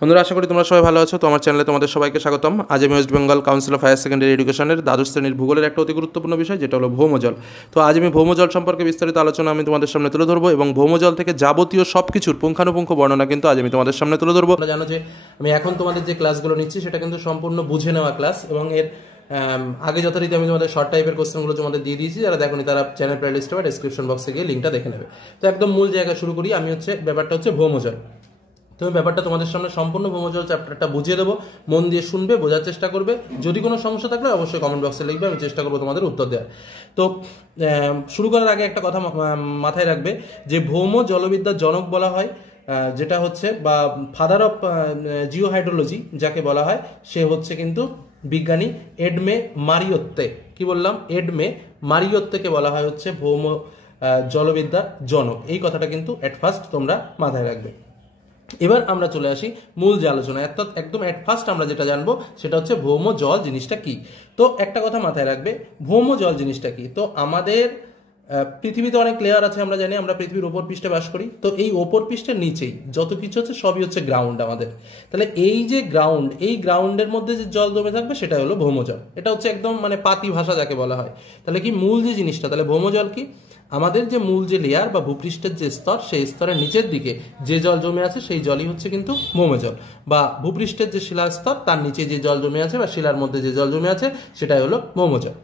বন্ধুরা, আশা করি তোমরা সবাই ভালো আছো। তো আমার চ্যানেলে তোমাদের সবাইকে স্বাগতম। আজ আমি West Bengal council of higher secondary এডুকেশনের দ্বাদশ শ্রেণীর ভূগোলের একটা অতি গুরুত্বপূর্ণ বিষয়, যেটা হলো ভৌমজল। তো আজ আমি ভৌমজল সম্পর্কে বিস্তারিত আলোচনা আমি তোমাদের সামনে তুলে ধরবো, এবং ভৌমজল থেকে যাবতীয় সব কিছুর পুঙ্খানুপুঙ্খ বর্ণনা কিন্তু আজ আমি তোমাদের সামনে তুলে ধরবো। তোমরা জানো যে আমি এখন তোমাদের যে ক্লাসগুলো নিচ্ছি সেটা কিন্তু সম্পূর্ণ বুঝে নেওয়া ক্লাস, এবং এর আগে যথারীতি আমি তোমাদের শর্ট টাইপের কোশ্চেনগুলো তোমাদের দিয়ে দিয়েছি। যারা দেখোনি তারা চ্যানেল প্লেলিস্টে বা ডেসক্রিপশন বক্সে গিয়ে লিঙ্কটা দেখে নেবে। তো একদম মূল জায়গা শুরু করি। আমি ব্যাপারটা হচ্ছে ভৌমজল। তুমি ব্যাপারটা তোমাদের সামনে সম্পূর্ণ ভৌমজল চ্যাপ্টারটা বুঝিয়ে দেবো, মন দিয়ে শুনবে, বোঝার চেষ্টা করবে। যদি কোনো সমস্যা থাকলে অবশ্যই কমেন্ট বক্সে লিখবে, আমি চেষ্টা করবো তোমাদের উত্তর দেওয়ার। তো শুরু করার আগে একটা কথা মাথায় রাখবে যে ভৌম জলবিদ্যার জনক বলা হয়, যেটা হচ্ছে বা ফাদার অফ জিও হাইড্রোলজি যাকে বলা হয়, সে হচ্ছে কিন্তু বিজ্ঞানী এডমে মারিওত্তে। কি বললাম? এডমে মারিওত্তেকে বলা হয় হচ্ছে ভৌম জলবিদ্যার জনক। এই কথাটা কিন্তু এট ফার্স্ট তোমরা মাথায় রাখবে। এবার আমরা চলে আসি মূল যে আলোচনা। একদম এট ফার্স্ট আমরা যেটা জানবো সেটা হচ্ছে ভৌম জল জিনিসটা কি। তো একটা কথা মাথায় রাখবে, ভৌম জল জিনিসটা কি। তো আমাদের পৃথিবীতে অনেক লেয়ার আছে, আমরা জানি। আমরা পৃথিবীর ওপর পৃষ্ঠে বাস করি। তো এই ওপর পৃষ্ঠের নিচেই যত কিছু হচ্ছে সবই হচ্ছে গ্রাউন্ড আমাদের। তাহলে এই যে গ্রাউন্ড, এই গ্রাউন্ডের মধ্যে যে জল জমে থাকবে সেটা হলো ভৌমজল। এটা হচ্ছে একদম মানে পাতি ভাষা যাকে বলা হয়। তাহলে কি মূল যে জিনিসটা, তাহলে ভৌমজল কি? আমাদের যে মূল যে লেয়ার বা ভূপৃষ্ঠের যে স্তর, সেই স্তরের নিচের দিকে যে জল জমে আছে সেই জলই হচ্ছে কিন্তু ভৌমজল। বা ভূপৃষ্ঠের যে শিলা স্তর, তার নিচে যে জল জমে আছে বা শিলার মধ্যে যে জল জমে আছে সেটাই হলো ভৌমজল।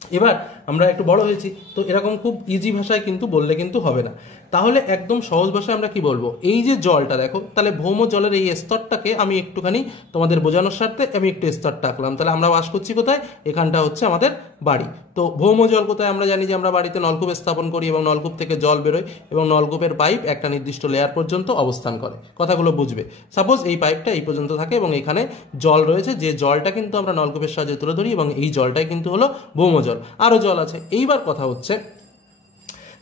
এবার আমরা একটু বড় হয়েছি, তো এরকম খুব ইজি ভাষায় কিন্তু বললে কিন্তু হবে না। তাহলে একদম সহজ ভাষায় আমরা কি বলবো? এই যে জলটা দেখো, তাহলে ভৌম জলের এই স্তরটাকে আমি একটুখানি তোমাদের বোঝানোর স্বার্থে আমি একটু স্তরটা আঁকলাম। তাহলে আমরা বাস করছি কোথায়? এখানটা হচ্ছে আমাদের বাড়ি। তো ভৌম জল কোথায়? আমরা জানি যে আমরা বাড়িতে নলকূপ স্থাপন করি, এবং নলকূপ থেকে জল বেরোয়, এবং নলকূপের পাইপ একটা নির্দিষ্ট লেয়ার পর্যন্ত অবস্থান করে। কথাগুলো বুঝবে। সাপোজ এই পাইপটা এই পর্যন্ত থাকে, এবং এখানে জল রয়েছে, যে জলটা কিন্তু আমরা নলকূপের সাহায্যে তুলে ধরি, এবং এই জলটাই কিন্তু হলো ভৌমজল। আরও জল আছে। এইবার কথা হচ্ছে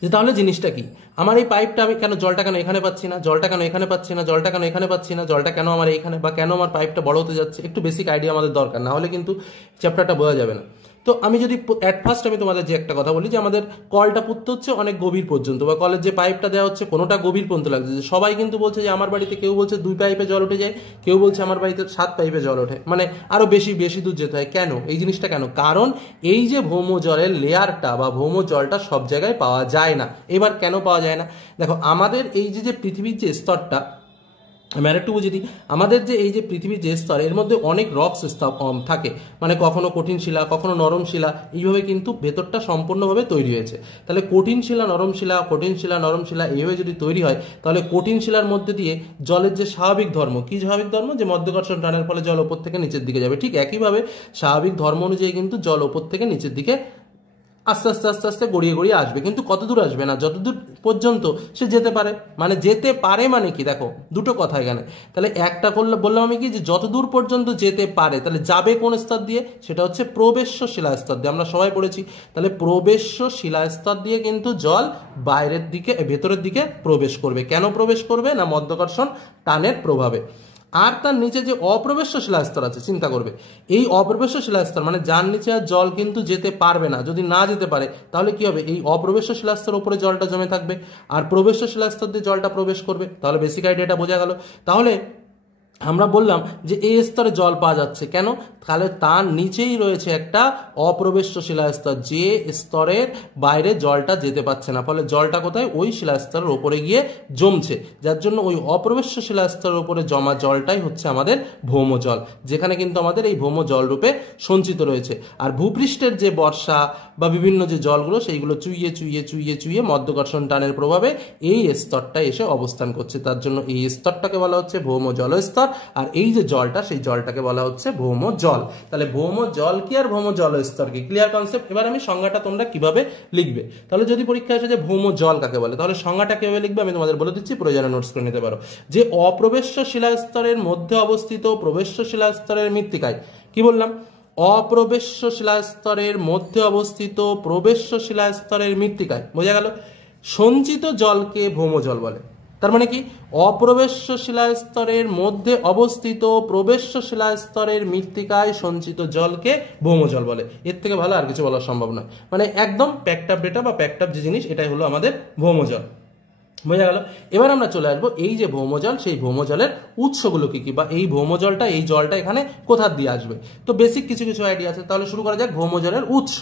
যে তাহলে জিনিসটা কি? আমার এই পাইপটা, আমি কেন জলটা কেন এখানে পাচ্ছি না, জলটা কেন এখানে পাচ্ছি না, জলটা কেন এখানে পাচ্ছি না, জলটা কেন আমার এইখানে, বা কেন আমার পাইপটা বড় হতে যাচ্ছে? একটু বেসিক আইডিয়া আমাদের দরকার, না হলে কিন্তু চ্যাপ্টারটা বোঝা যাবে না। তো আমি যদি অ্যাট ফার্স্ট আমি তোমাদের যে একটা কথা বলি, যে আমাদের কলটা পুঁততে হচ্ছে অনেক গভীর পর্যন্ত, বা কলের যে পাইপটা দেওয়া হচ্ছে কোনোটা গভীর পর্যন্ত লাগছে। যে সবাই কিন্তু বলছে যে আমার বাড়িতে, কেউ বলছে 2 পাইপে জল উঠে যায়, কেউ বলছে আমার বাড়িতে 7 পাইপে জল ওঠে, মানে আরো বেশি বেশি দূর যেতে হয়। কেন এই জিনিসটা কেন? কারণ এই যে ভৌম জলের লেয়ারটা বা ভৌম জলটা সব জায়গায় পাওয়া যায় না। এবার কেন পাওয়া যায় না? দেখো, আমাদের এই যে পৃথিবীর যে স্তরটা, আমি আরেকটু বুঝিয়ে দিই। আমাদের যে এই যে পৃথিবীর যে স্তর, এর মধ্যে অনেক রকস থাকে, মানে কখনো কঠিন শিলা, কখনো নরম শিলা, এইভাবে কিন্তু ভেতরটা সম্পূর্ণভাবে তৈরি হয়েছে। তাহলে কঠিন শিলা, নরম শিলা, কঠিন শিলা, নরম শিলা, এইভাবে যদি তৈরি হয়, তাহলে কঠিন শিলার মধ্যে দিয়ে জলের যে স্বাভাবিক ধর্ম, কি স্বাভাবিক ধর্ম? যে মধ্যাকর্ষণ টানের ফলে জল ওপর থেকে নিচের দিকে যাবে। ঠিক একইভাবে স্বাভাবিক ধর্ম অনুযায়ী কিন্তু জল ওপর থেকে নিচের দিকে আস্তে আস্তে আস্তে আস্তে গড়িয়ে গড়িয়ে আসবে। কিন্তু কত দূর আসবে? না, যতদূর পর্যন্ত সে যেতে পারে। মানে যেতে পারে মানে কি? দেখো, দুটো কথা এখানে। তাহলে একটা করলে বললাম আমি কি, যে যতদূর পর্যন্ত যেতে পারে। তাহলে যাবে কোন স্তর দিয়ে? সেটা হচ্ছে প্রবেশ্য শিলাস্তর দিয়ে। আমরা সবাই পড়েছি। তাহলে প্রবেশ্য শিলাস্তর দিয়ে কিন্তু জল বাইরের দিকে, ভেতরের দিকে প্রবেশ করবে। কেন প্রবেশ করবে? না, মধ্যাকর্ষণ টানের প্রভাবে। আর তার নিচে যে অপ্রবেশ্য শিলাস্তর আছে, চিন্তা করবে, এই অপ্রবেশ্য শিলাস্তর মানে যার নিচে আর জল কিন্তু যেতে পারবে না। যদি না যেতে পারে তাহলে কি হবে? এই অপ্রবেশ্য শিলাস্তর উপরে জলটা জমে থাকবে, আর প্রবেশ্য শিলাস্তর দিয়ে জলটা প্রবেশ করবে। তাহলে বেসিক আইডিয়াটা বোঝা গেল। তাহলে আমরা বললাম যে এই স্তরে জল পাওয়া যাচ্ছে কেন? তাহলে তার নিচেই রয়েছে একটা অপ্রবেশ্য শিলাস্তর, যে স্তরের বাইরে জলটা যেতে পারছে না। ফলে জলটা কোথায়? ওই শিলাস্তরের ওপরে গিয়ে জমছে, যার জন্য ওই অপ্রবেশ্য শিলাস্তরের উপরে জমা জলটাই হচ্ছে আমাদের ভৌম জল, যেখানে কিন্তু আমাদের এই ভৌম জল রূপে সঞ্চিত রয়েছে। আর ভূপৃষ্ঠের যে বর্ষা বা বিভিন্ন যে জলগুলো, সেইগুলো চুইয়ে চুইয়ে চুইয়ে চুইয়ে মধ্যাকর্ষণ টানের প্রভাবে এই স্তরটা এসে অবস্থান করছে। তার জন্য এই স্তরটাকে বলা হচ্ছে ভৌম জলস্তর, আর এই যে জলটা, সেই জলটাকে বলা হচ্ছে ভৌম জল। তাহলে ভৌম জল কি আর ভৌম জলস্তর কি? Clear concept? এবার আমি সংজ্ঞাটা তোমরা কিভাবে লিখবে। তাহলে যদি পরীক্ষা আসে যে ভৌম জল কাকে বলে, তাহলে সংজ্ঞাটা কিভাবে লিখবে আমি তোমাদের বলে দিচ্ছি, প্রয়োজনে নোটস করে নিতে পারো। যে অপ্রবেশ্য শিলাস্তরের মধ্যে অবস্থিত প্রবেশ্য শিলাস্তরের মৃত্তিকায়, কি বললাম? অপ্রবেশ্য শিলাস্তরের মধ্যে অবস্থিত প্রবেশ্য শিলাস্তরের মৃত্তিকায়, বোঝা গেল, সঞ্চিত জলকে ভৌমজল বলে। তার মানে কি? অপ্রবেশ্য শিলাস্তরের মধ্যে অবস্থিত প্রবেশ্য শিলাস্তরের মৃত্তিকায় সঞ্চিত জলকে ভৌমজল বলে। এর থেকে ভালো আর কিছু বলা সম্ভব নয়। মানে একদম প্যাকড আপ ডেটা বা প্যাকড আপ যে জিনিস, এটাই হলো আমাদের ভৌমজল। বোঝা গেল। এবার আমরা চলে আসবো এই যে ভৌমজল, সেই ভৌমজলের উৎসগুলো কি কি, বা এই ভৌমজলটা, এই জলটা এখানে কোথা দিয়ে আসবে। তো বেসিক কিছু কিছু আইডিয়া আছে, তাহলে শুরু করা যাক ভৌমজলের উৎস।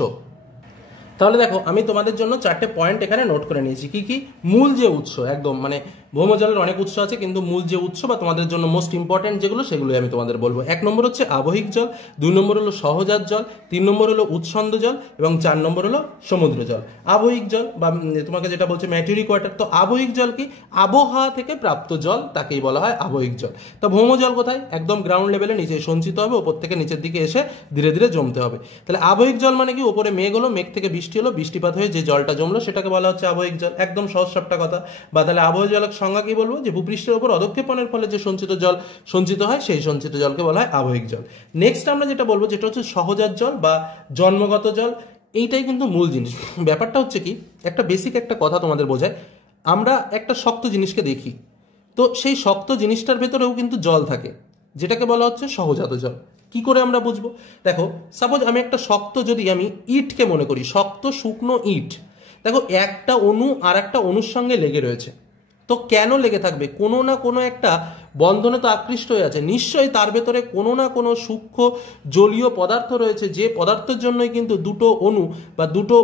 তাহলে দেখো আমি তোমাদের জন্য 4টে পয়েন্ট এখানে নোট করে নিয়েছি। কি কি? মূল যে উৎস, একদম মানে ভৌমজলের অনেক উৎস আছে, কিন্তু মূল যে উৎস বা তোমাদের জন্য মোস্ট ইম্পর্টেন্ট যেগুলো, সেগুলোই আমি তোমাদের বলবো। 1 নম্বর হচ্ছে আবহিক জল, 2 নম্বর হলো সহজাত জল, 3 নম্বর হলো উৎসন্দ জল, এবং 4 নম্বর হলো সমুদ্র জল। আবহিক জল বা তোমাকে যেটা বলছে ম্যাটিউরিক ওয়াটার, তো আবহিক জল কি? আবহাওয়া থেকে প্রাপ্ত জল, তাকেই বলা হয় আবহিক জল। তো ভৌমজল কোথায়? একদম গ্রাউন্ড লেভেলে নিচে সঞ্চিত হবে, ওপর থেকে নিচের দিকে এসে ধীরে ধীরে জমতে হবে। তাহলে আবহিক জল মানে কি? উপরে মেঘ হলো, মেঘ থেকে বৃষ্টি হলো, বৃষ্টিপাত হয়ে যে জলটা জমলো সেটাকে বলা হচ্ছে আবহিক জল। একদম সহজ সাপটা কথা। বা তাহলে আবহাওয়া জলের সংজ্ঞা কি বলবো? যে ভূপৃষ্ঠের উপর অধক্ষেপণের ফলে যে সঞ্চিত জল সঞ্চিত হয়, সেই সঞ্চিত জলকে বলা হয় আবহিক জল। নেক্সট আমরা যেটা বলবো, যেটা হচ্ছে সহজাত জল বা জন্মগত জল। এইটাই কিন্তু মূল জিনিস। ব্যাপারটা হচ্ছে কি, একটা বেসিক একটা কথা তোমাদের বোঝায়। আমরা একটা শক্ত জিনিসকে দেখি, তো সেই শক্ত জিনিসটার ভেতরেও কিন্তু জল থাকে, যেটাকে বলা হচ্ছে সহজাত জল। কি করে আমরা বুঝবো? দেখো, সাপোজ আমি একটা শক্ত, যদি আমি ইটকে মনে করি, শক্ত শুকনো ইট, দেখো একটা অণু আর একটা অণুর সঙ্গে লেগে রয়েছে। তো কেন লেগে থাকবে? কোনো না কোনো একটা বন্ধনে তো আকৃষ্ট হয়ে আছে, নিশ্চয়ই তার ভেতরে কোনো না কোনো সূক্ষ্ম জলীয় পদার্থ রয়েছে, যে পদার্থের জন্যই কিন্তু দুটো অণু বা দুটো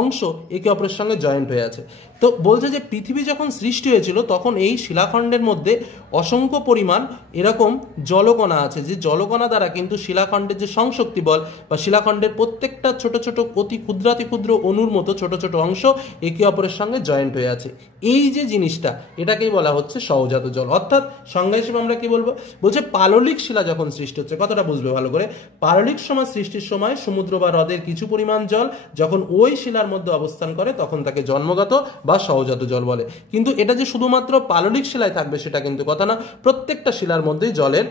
অংশ একে অপরের সঙ্গে জয়েন্ট হয়ে আছে। তো বলছে যে পৃথিবী যখন সৃষ্টি হয়েছিল, তখন এই শিলাখণ্ডের মধ্যে অসংখ্য পরিমাণ এরকম জলকণা আছে, যে জলকণা দ্বারা কিন্তু শিলাখণ্ডের যে সংশক্তি বল বা শিলাখণ্ডের প্রত্যেকটা ছোট ছোট অতি ক্ষুদ্রাতি ক্ষুদ্র অণুর মতো ছোট ছোট অংশ একে অপরের সঙ্গে জয়েন্ট হয়ে আছে। এই যে জিনিসটা, এটাকেই বলা হচ্ছে সহজাত জল। অর্থাৎ সংজ্ঞা হিসেবে আমরা কি বলবো? বলছে পাললিক শিলা যখন সৃষ্টি হচ্ছে, কথাটা বুঝবে ভালো করে। পাললিক সময় সৃষ্টির সময় সমুদ্র বা হ্রদের কিছু পরিমাণ জল যখন ওই শিলার মধ্যে অবস্থান করে, তখন তাকে জন্মগত বা সহজাত জল বলে। কিন্তু এটা যে শুধুমাত্র পাললিক শিলায় থাকবে সেটা কিন্তু কথা না, প্রত্যেকটা শিলার মধ্যেই জলের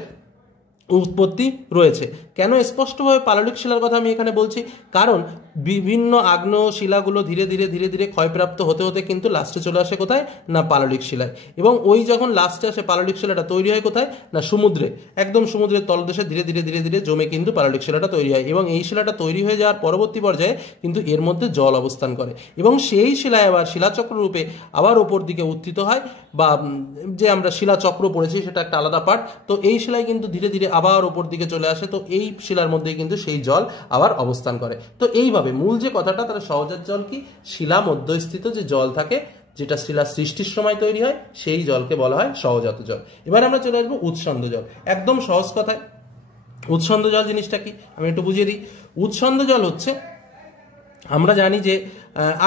উৎপত্তি রয়েছে। কেন স্পষ্টভাবে পাললিক শিলার কথা আমি এখানে বলছি? কারণ বিভিন্ন আগ্নেয় শিলাগুলো ধীরে ধীরে ধীরে ধীরে ক্ষয়প্রাপ্ত হতে হতে কিন্তু লাস্টে চলে আসে কোথায়? না পাললিক শিলায়। এবং ওই যখন লাস্টে আসে পাললিক শিলাটা তৈরি হয় কোথায়? না সমুদ্রে। একদম সমুদ্রের তলদেশে ধীরে ধীরে ধীরে ধীরে জমে কিন্তু পাললিক শিলাটা তৈরি হয়, এবং এই শিলাটা তৈরি হয়ে যাওয়ার পরবর্তী পর্যায়ে কিন্তু এর মধ্যে জল অবস্থান করে, এবং সেই শিলায় আবার শিলাচক্র রূপে আবার ওপর দিকে উত্থিত হয়, বা যে আমরা শিলাচক্র পড়েছি সেটা একটা আলাদা পার্ট। তো এই শিলায় কিন্তু ধীরে ধীরে আবার ওপর দিকে চলে আসে, তো এই শিলার মধ্যেই কিন্তু সেই জল আবার অবস্থান করে। তো এইভাবে মূল যে কথাটা, তাহলে সহজাত জল কি? শিলা মধ্যস্থিত যে জল থাকে, যেটা শিলা সৃষ্টির সময় তৈরি হয়, সেই জলকে বলা হয় সহজাত জল। এবার আমরা চলে আসবো উৎসন্দ জল। একদম সহজ কথায় উৎসন্দ জল জিনিসটা কি আমি একটু বুঝিয়ে দিই। উৎসন্দ জল হচ্ছে, আমরা জানি যে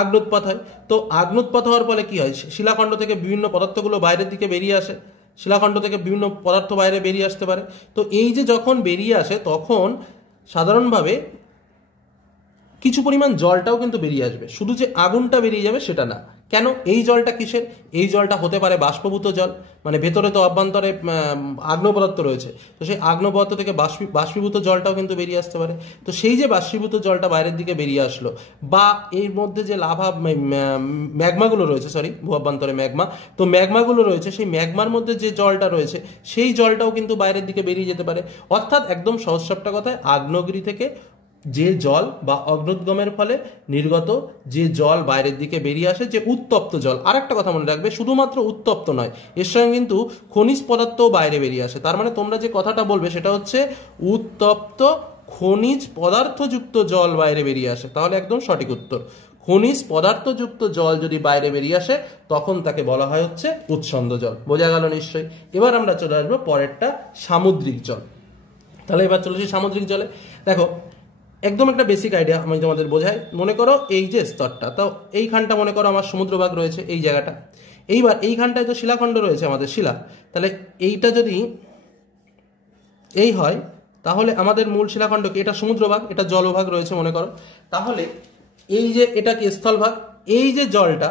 আগ্নোৎপাত হয়, তো আগ্নোৎপাত হওয়ার ফলে কি হয়? শিলাখণ্ড থেকে বিভিন্ন পদার্থগুলো বাইরের দিকে বেরিয়ে আসে, শিলাখণ্ড থেকে বিভিন্ন পদার্থ বাইরে বেরিয়ে আসতে পারে। তো এই যে যখন বেরিয়ে আসে, তখন সাধারণভাবে কিছু পরিমাণ জলটাও কিন্তু বেরিয়ে আসবে, শুধু যে আগুনটা বেরিয়ে যাবে সেটা না। কেন? এই জলটা কিসের? এই জলটা হতে পারে বাষ্পভূত জল, মানে ভেতরে তো অভ্যন্তরে আগ্নেয় পদার্থ রয়েছে, তো সেই আগ্নেয় পদার্থ থেকে বাষ্পীভূত জলটাও কিন্তু বেরিয়ে আসতে পারে। তো সেই যে বাষ্পীভূত জলটা বাইরের দিকে বেরিয়ে আসলো, বা এর মধ্যে যে লাভা ম্যাগমাগুলো রয়েছে, ভূ অভ্যন্তরে ম্যাগমা, তো ম্যাগমাগুলো রয়েছে, সেই ম্যাগমার মধ্যে যে জলটা রয়েছে, সেই জলটাও কিন্তু বাইরের দিকে বেরিয়ে যেতে পারে। অর্থাৎ একদম সহজ সাপটা কথায়, আগ্নেয়গিরি থেকে যে জল বা অগ্নুদ্গমের ফলে নির্গত যে জল বাইরের দিকে বেরিয়ে আসে, যে উত্তপ্ত জল। আর একটা কথা মনে রাখবে, শুধুমাত্র উত্তপ্ত নয়, এর সঙ্গে কিন্তু খনিজ পদার্থও বাইরে বেরিয়ে আসে। তার মানে তোমরা যে কথাটা বলবে সেটা হচ্ছে উত্তপ্ত খনিজ পদার্থযুক্ত জল বাইরে বেরিয়ে আসে, তাহলে একদম সঠিক উত্তর। খনিজ পদার্থযুক্ত জল যদি বাইরে বেরিয়ে আসে, তখন তাকে বলা হয় হচ্ছে উৎসন্দ জল। বোঝা গেল নিশ্চয়ই। এবার আমরা চলে আসবো পরেরটা, সামুদ্রিক জল। তাহলে এবার চলেছি সামুদ্রিক জলে। দেখো, একদম একটা বেসিক আইডিয়া আমি তোমাদের বোঝাই। মনে করো এই যে স্তরটা, তো এইখানটা মনে করো আমার সমুদ্রভাগ রয়েছে, এই জায়গাটা। এইবার এইখানটায় তো শিলাখণ্ড রয়েছে, আমাদের শিলা। তাহলে এইটা যদি এই হয়, তাহলে আমাদের মূল শিলাখণ্ড কি? এটা সমুদ্রভাগ, এটা জলভাগ রয়েছে মনে করো। তাহলে এই যে এটা কি? স্থলভাগ। এই যে জলটা,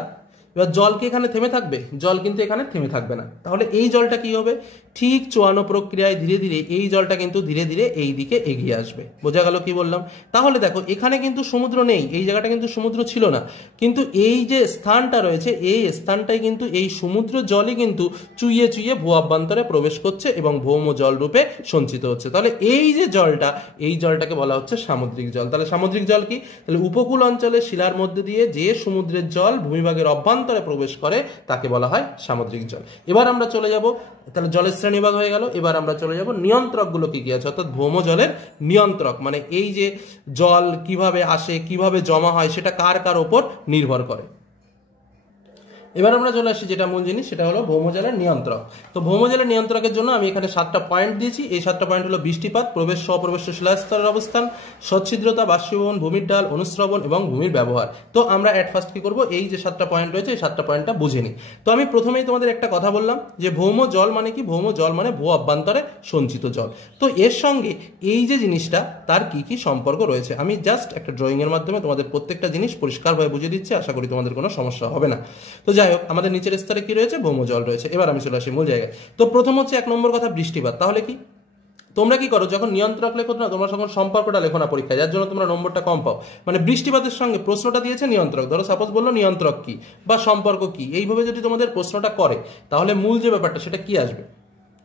এবার জল কি এখানে থেমে থাকবে? জল কিন্তু এখানে থেমে থাকবে না। তাহলে এই জলটা কি হবে? ঠিক চোয়ানো প্রক্রিয়ায় ধীরে ধীরে এই জলটা কিন্তু ধীরে ধীরে এই দিকে এগিয়ে আসবে। বোঝা গেল কি বললাম? তাহলে দেখো এখানে কিন্তু সমুদ্র নেই, এই জায়গাটা কিন্তু সমুদ্র ছিল না, কিন্তু এই যে স্থানটা রয়েছে এই স্থানটাই কিন্তু এই সমুদ্র জলই কিন্তু চুইয়ে চুইয়ে ভূ অভ্যন্তরে প্রবেশ করছে এবং ভৌম জল রূপে সঞ্চিত হচ্ছে। তাহলে এই যে জলটা, এই জলটাকে বলা হচ্ছে সামুদ্রিক জল। তাহলে সামুদ্রিক জল কি? তাহলে উপকূল অঞ্চলে শিলার মধ্যে দিয়ে যে সমুদ্রের জল ভূমিভাগের অভ্যন্তরে প্রবেশ করে তাকে বলা হয় সামুদ্রিক জল। এবার আমরা চলে যাব, তাহলে জলের শ্রেণীভাগ হয়ে গেল। এবার আমরা চলে যাব নিয়ন্ত্রকগুলো কি কি আছে, অর্থাৎ ভৌম জলের নিয়ন্ত্রক, মানে এই যে জল কিভাবে আসে কিভাবে জমা হয় সেটা কার কার ওপর নির্ভর করে। এবার আমরা চলে আসি যেটা মূল জিনিস, সেটা হলো ভৌমজলের নিয়ন্ত্রক। তো ভৌমজলের নিয়ন্ত্রকের জন্য আমি এখানে 7টা পয়েন্ট দিয়েছি। এই 7টা পয়েন্ট হলো বৃষ্টিপাত, প্রবেশ অপ্রবেশ্য শিলাস্তরের অবস্থান, সচ্ছিদ্রতা, বাষ্পীভবন, ভূমির ঢাল, অনুশ্রবণ এবং ভূমির ব্যবহার। তো আমরা এট ফার্স্ট কি করব, এই যে 7টা পয়েন্ট রয়েছে এই 7টা পয়েন্টটা বুঝে নিই। তো আমি প্রথমেই তোমাদের একটা কথা বললাম যে ভৌম জল মানে কি? ভৌম জল মানে ভূ অভ্যন্তরে সঞ্চিত জল। তো এর সঙ্গে এই যে জিনিসটা তার কি কি সম্পর্ক রয়েছে আমি জাস্ট একটা ড্রয়িং এর মাধ্যমে তোমাদের প্রত্যেকটা জিনিস পরিষ্কারভাবে বুঝিয়ে দিচ্ছি, আশা করি তোমাদের কোনো সমস্যা হবে না। তো যাই হোক, আমাদের নিচের স্তরে কি রয়েছে? ভৌম জল রয়েছে। এবার আমি চলে আসি মূল জায়গায়। তো প্রথম হচ্ছে 1 নম্বর কথা বৃষ্টিপাত। তাহলে কি তোমরা কি করো, যখন নিয়ন্ত্রক লেখো না তোমরা তখন সম্পর্কটা লেখো না পরীক্ষায়, যার জন্য তোমরা নম্বরটা কম পাও। মানে বৃষ্টিপাতের সঙ্গে প্রশ্নটা দিয়েছে নিয়ন্ত্রক, ধরো সাপোজ বললো নিয়ন্ত্রক কি বা সম্পর্ক কি, এইভাবে যদি তোমাদের প্রশ্নটা করে তাহলে মূল যে ব্যাপারটা সেটা কি আসবে?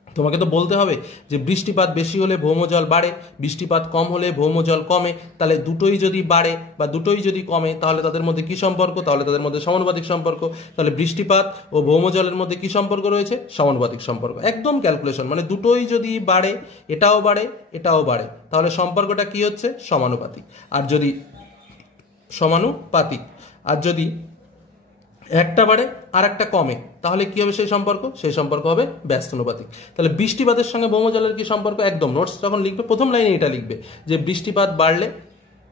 তোমাকে তো বলতে হবে যে বৃষ্টিপাত বেশি হলে ভৌমজল বাড়ে, বৃষ্টিপাত কম হলে ভৌমজল কমে। তাহলে দুটোই যদি বাড়ে বা দুটোই যদি কমে তাহলে তাদের মধ্যে কি সম্পর্ক? তাহলে তাদের মধ্যে সমানুপাতিক সম্পর্ক। তাহলে বৃষ্টিপাত ও ভৌমজলের মধ্যে কি সম্পর্ক রয়েছে? সমানুপাতিক সম্পর্ক। একদম ক্যালকুলেশন, মানে দুটোই যদি বাড়ে, এটাও বাড়ে এটাও বাড়ে, তাহলে সম্পর্কটা কি হচ্ছে? সমানুপাতিক। আর যদি সমানুপাতিক আর যদি একটা বাড়ে আর একটা কমে তাহলে কি হবে সেই সম্পর্ক? সেই সম্পর্ক হবে ব্যস্তানুপাতিক। তাহলে বৃষ্টিপাতের সঙ্গে ভৌমজলের কি সম্পর্ক? একদম নোটস যখন লিখবে প্রথম লাইনে এটা লিখবে যে বৃষ্টিপাত বাড়লে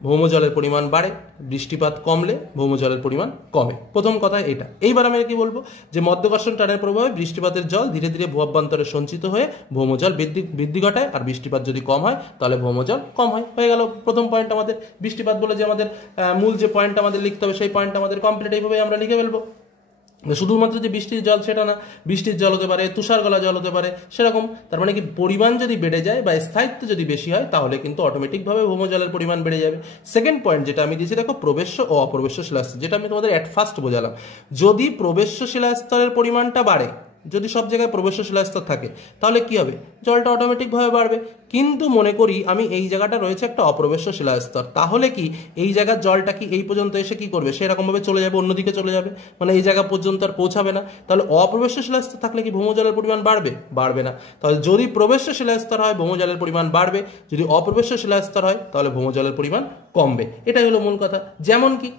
ভৌমজলের পরিমাণ বাড়ে, বৃষ্টিপাত কমলে ভৌমজলের পরিমাণ কমে। প্রথম কথা এটা। এইবার আমি কি বলবো যে মধ্যাকর্ষণ টানের প্রভাবে বৃষ্টিপাতের জল ধীরে ধীরে ভূ অভ্যন্তরে সঞ্চিত হয়ে ভৌমজল বৃদ্ধি ঘটায়, আর বৃষ্টিপাত যদি কম হয় তাহলে ভৌমজল কম হয়। হয়ে গেল প্রথম পয়েন্ট আমাদের। বৃষ্টিপাত বলে যে আমাদের মূল যে পয়েন্ট আমাদের লিখতে হবে সেই পয়েন্ট আমাদের কমপ্লিট এইভাবে আমরা লিখে ফেলবো। শুধুমাত্র যে বৃষ্টির জল সেটা না, বৃষ্টির জল হতে পারে, তুষার গলা জল হতে পারে, সেরকম। তার মানে কি পরিমাণ যদি বেড়ে যায় বা স্থায়িত্ব যদি বেশি হয় তাহলে কিন্তু অটোমেটিকভাবে ভৌমজলের পরিমাণ বেড়ে যাবে। সেকেন্ড পয়েন্ট যেটা আমি দিয়েছি দেখো, প্রবেশ্য ও অপ্রবেশ্য শিলাস্তর, যেটা আমি তোমাদের অ্যাট ফার্স্ট বোঝালাম। যদি প্রবেশ্য শিলাস্তরের পরিমাণটা বাড়ে, যদি সব জায়গায় প্রবেশ্য শিলাস্তর থাকে তাহলে কি হবে? জলটা অটোমেটিকভাবে বাড়বে। কিন্তু মনে করি আমি এই জায়গাটা রয়েছে একটা অপ্রবেশ্য শিলাস্তর, তাহলে কি এই জায়গার জলটা কি এই পর্যন্ত এসে কি করবে? সেরকমভাবে চলে যাবে, অন্যদিকে চলে যাবে, মানে এই জায়গা পর্যন্ত আর পৌঁছাবে না। তাহলে অপ্রবেশ্য শিলাস্তর থাকলে কি ভৌমজলের পরিমাণ বাড়বে? বাড়বে না। তাহলে যদি প্রবেশ্য শিলাস্তর হয় ভৌমজলের পরিমাণ বাড়বে, যদি অপ্রবেশ্য শিলাস্তর হয় তাহলে ভৌমজলের পরিমাণ কমবে। এটাই হলো মূল কথা। যেমন কি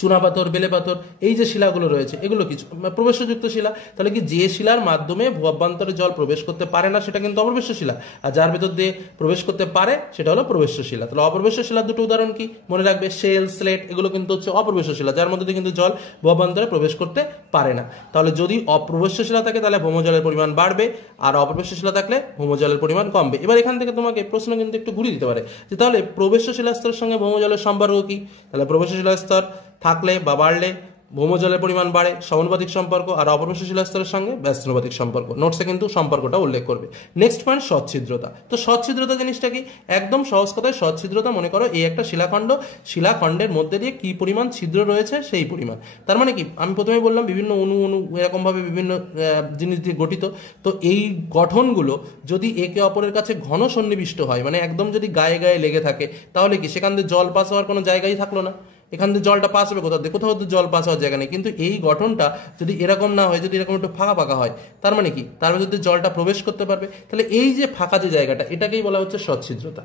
চুনাপাথর, বেলে পাথর, এই যে শিলাগুলো রয়েছে এগুলো কিছু প্রবেশযুক্ত শিলা। তাহলে কি যে শিলার মাধ্যমে ভূ অভ্যন্তরে জল প্রবেশ করতে পারে না সেটা কিন্তু অপ্রবেশ্য শিলা, আর যার ভেতর দিয়ে প্রবেশ করতে পারে সেটা হলো প্রবেশ্য শিলা। তাহলে অপ্রবেশ্য শিলার দুটো উদাহরণ কি মনে রাখবে? শেল, স্লেট, এগুলো কিন্তু হচ্ছে অপ্রবেশ্য শিলা, যার মধ্যে দিয়ে কিন্তু জল ভূ অভ্যন্তরে প্রবেশ করতে পারে না। তাহলে যদি অপ্রবেশ্য শিলা থাকে তাহলে ভৌমজলের পরিমাণ বাড়বে, আর অপ্রবেশ্য শিলা থাকলে ভৌমজলের পরিমাণ কমবে। এবার এখান থেকে তোমাকে প্রশ্ন কিন্তু একটু ঘুরিয়ে দিতে পারে যে তাহলে প্রবেশ্য শিলাস্তরের সঙ্গে ভৌমজলের সম্পর্ক কি? তাহলে প্রবেশ্য শিলাস্তর থাকলে বা বাড়লে ভৌমজলের পরিমাণ বাড়ে, সমানুপাতিক সম্পর্ক, আর অপ্রবেশ্য শিলাস্তরের সঙ্গে ব্যস্তানুপাতিক সম্পর্ক। নোটসে কিন্তু সম্পর্কটা উল্লেখ করবে। নেক্সট পয়েন্ট সচ্ছিদ্রতা। তো সচ্ছিদ্রতা জিনিসটা কি? একদম সহজ কথায় সচ্ছিদ্রতা মনে করো এই একটা শিলাখণ্ড, শিলাখণ্ডের মধ্যে দিয়ে কি পরিমাণ ছিদ্র রয়েছে সেই পরিমাণ। তার মানে কি আমি প্রথমে বললাম বিভিন্ন অণু এরকমভাবে বিভিন্ন জিনিস দিয়ে গঠিত। তো এই গঠনগুলো যদি একে অপরের কাছে ঘন সন্নিবিষ্ট হয়, মানে একদম যদি গায়ে গায়ে লেগে থাকে, তাহলে কি সেখান থেকে জল পাস হওয়ার কোনো জায়গাই থাকলো না। এখান থেকে জলটা পাস হবে কোথাও? কোথাও তো জল পাস হওয়ার জায়গা নেই। কিন্তু এই গঠনটা যদি এরকম না হয়, যদি এরকম একটু ফাঁকা ফাঁকা হয়, তার মানে কি তার মধ্যে জলটা প্রবেশ করতে পারবে। তাহলে এই যে ফাঁকা যে জায়গাটা এটাকেই বলা হচ্ছে সচ্ছিদ্রতা।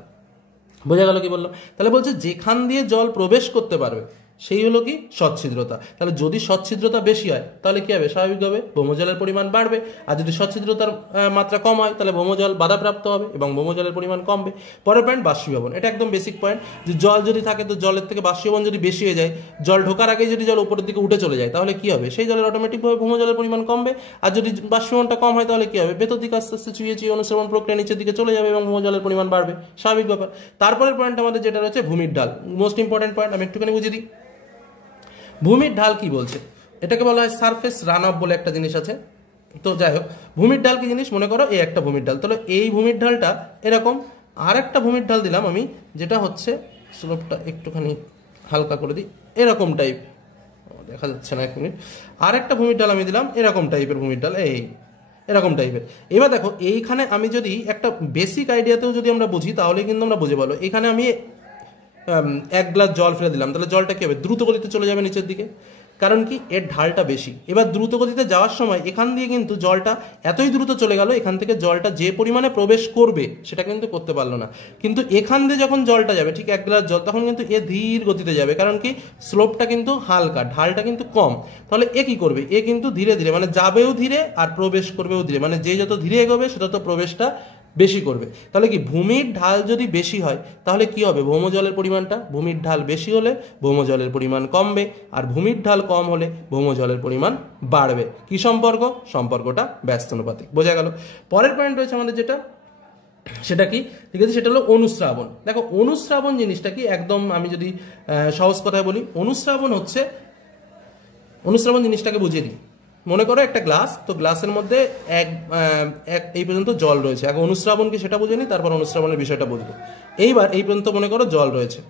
বোঝা গেল কি বললাম? তাহলে বলছে যেখান দিয়ে জল প্রবেশ করতে পারবে সেই হলো কি সচ্ছিদ্রতা। তাহলে যদি সচ্ছিদ্রতা বেশি হয় তাহলে কি হবে? স্বাভাবিকভাবে ভৌমজলের পরিমাণ বাড়বে, আর যদি সচ্ছিদ্রতার মাত্রা কম হয় তাহলে ভৌমজল বাধাপ্রাপ্ত হবে এবং ভৌমজলের পরিমাণ কমবে। পরের পয়েন্ট বাষ্পীভবন। এটা একদম বেসিক পয়েন্ট যে জল যদি থাকে তো জলের থেকে বাষ্পীভবন যদি বেশি হয়ে যায়, জল ঢোকার আগেই যদি জল উপরের দিকে উঠে চলে যায় তাহলে কি হবে? সেই জলের অটোমেটিকভাবে ভৌমজলের পরিমাণ কমবে। আর যদি বাষ্পীভবনটা কম হয় তাহলে কি হবে? ভেতর দিকে আস্তে আস্তে চুইয়ে চুইয়ে অনুশ্রবণ প্রক্রিয়া নিচের দিকে চলে যাবে এবং ভৌমজলের পরিমাণ বাড়বে, স্বাভাবিক ব্যাপার। তারপরের পয়েন্ট আমাদের যেটা রয়েছে ভূমির ঢাল, মোস্ট ইম্পর্টেন্ট পয়েন্ট, আমি একটুখানি বুঝিয়ে দিই। ভূমির ঢাল কি বলছে? এটাকে বলা হয় সারফেস রান অফ বলে একটা জিনিস আছে। তো যাই হোক, ভূমির ঢাল কি জিনিস, মনে করো এই একটা ভূমির ঢাল, তাহলে এই ভূমির ঢালটা এরকম, আর একটা ভূমির ঢাল দিলাম আমি, যেটা হচ্ছে স্লোপটা একটুখানি হালকা করে দিই, এরকম টাইপ, দেখা যাচ্ছে না, 1 মিনিট, আর একটা ভূমির ঢাল আমি দিলাম এরকম টাইপের ভূমির ঢাল, এই এরকম টাইপের। এবার দেখো এইখানে আমি যদি একটা বেসিক আইডিয়াতেও যদি আমরা বুঝি তাহলে কিন্তু আমরা বুঝে পারবো, এখানে আমি 1 গ্লাস জল ফেলে দিলাম, তাহলে জলটা কী হবে, দ্রুত গতিতে চলে যাবে নিচের দিকে, কারণ কি এর ঢালটা বেশি। এবার দ্রুত গতিতে যাওয়ার সময় এখান দিয়ে কিন্তু জলটা এতই দ্রুত চলে গেল, এখান থেকে জলটা যে পরিমাণে প্রবেশ করবে সেটা কিন্তু করতে পারলো না, কিন্তু এখান দিয়ে যখন জলটা যাবে, ঠিক 1 গ্লাস জল, তখন কিন্তু এ ধীর গতিতে যাবে, কারণ কি স্লোপটা কিন্তু হালকা, ঢালটা কিন্তু কম। তাহলে এ কি করবে, এ কিন্তু ধীরে ধীরে, মানে যাবেও ধীরে আর প্রবেশ করবেও ধীরে, মানে যে যত ধীরে এগোবে সেটা তো প্রবেশটা বেশি করবে। তাহলে কি ভূমির ঢাল যদি বেশি হয় তাহলে কি হবে, ভৌমজলের পরিমাণটা, ভূমির ঢাল বেশি হলে ভৌমজলের পরিমাণ কমবে, আর ভূমির ঢাল কম হলে ভৌমজলের পরিমাণ বাড়বে। কি সম্পর্ক, সম্পর্কটা ব্যস্তানুপাতিক, বোঝা গেল। পরের পয়েন্ট রয়েছে আমাদের যেটা, সেটা কি, ঠিক আছে, সেটা হলো অনুশ্রাবণ। দেখো অনুশ্রাবণ জিনিসটা কি, একদম আমি যদি সহজ কথায় বলি, অনুশ্রাবণ জিনিসটাকে বুঝিয়ে দিই। মনে করো একটা গ্লাস, তো গ্লাসের মধ্যে এক এই পর্যন্ত জল রয়েছে, আগে অনুশ্রাবণ কি সেটা বুঝে নিই, তারপর অনুশ্রাবণের বিষয়টা বুঝবো। এইবার এই পর্যন্ত মনে করো জল রয়েছে,